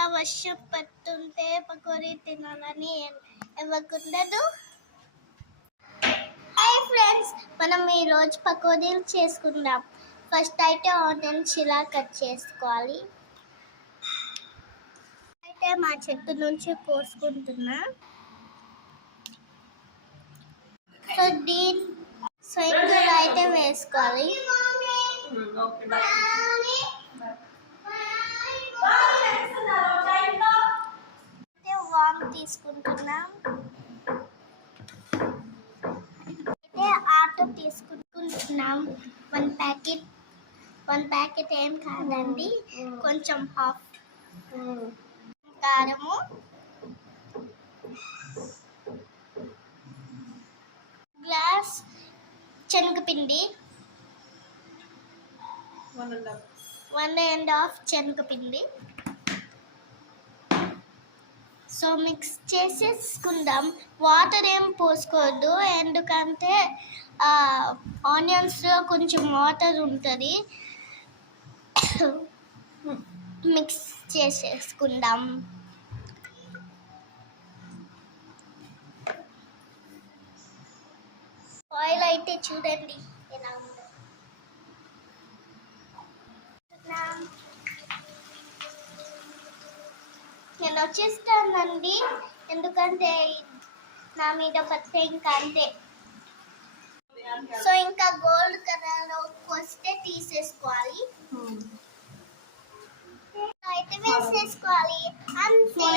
ఇలా వర్షం పడుతుంటే పకోడీ తినాలని ఎవరికుండదు. హాయ్ ఫ్రెండ్స్, మనం ఈరోజు పకోడీలు చేసుకుందాం. ఫస్ట్ అయితే ఆనియన్స్ ఇలా కట్ చేసుకోవాలి. అయితే మా చెట్టు నుంచి కోసుకుంటున్నా. సో ఇందులో అయితే వేసుకోవాలి. వామ్ తీసుకుంటున్నాం. అయితే ఆటో తీసుకుంటున్నాం. వన్ ప్యాకెట్ ఏం కాదండి, కొంచెం హాఫ్. కారము, గ్లాస్ శనగపిండి, 1.5 శనగపిండి. సో మిక్స్ చేసేసుకుందాం. వాటర్ ఏం పోసుకోవద్దు, ఎందుకంటే ఆనియన్స్లో కొంచెం వాటర్ ఉంటుంది. మిక్స్ చేసేసుకుందాం. ఆయిల్ అయితే చూడండి ఎలా ఉందో. నేను వచ్చేస్తానండి, ఎందుకంటే నా మీద పడితే ఇంకా అంతే. సో ఇంకా గోల్డ్ కలర్ వస్తే తీసేసుకోవాలి. అయితే వేసేసుకోవాలి అంతే.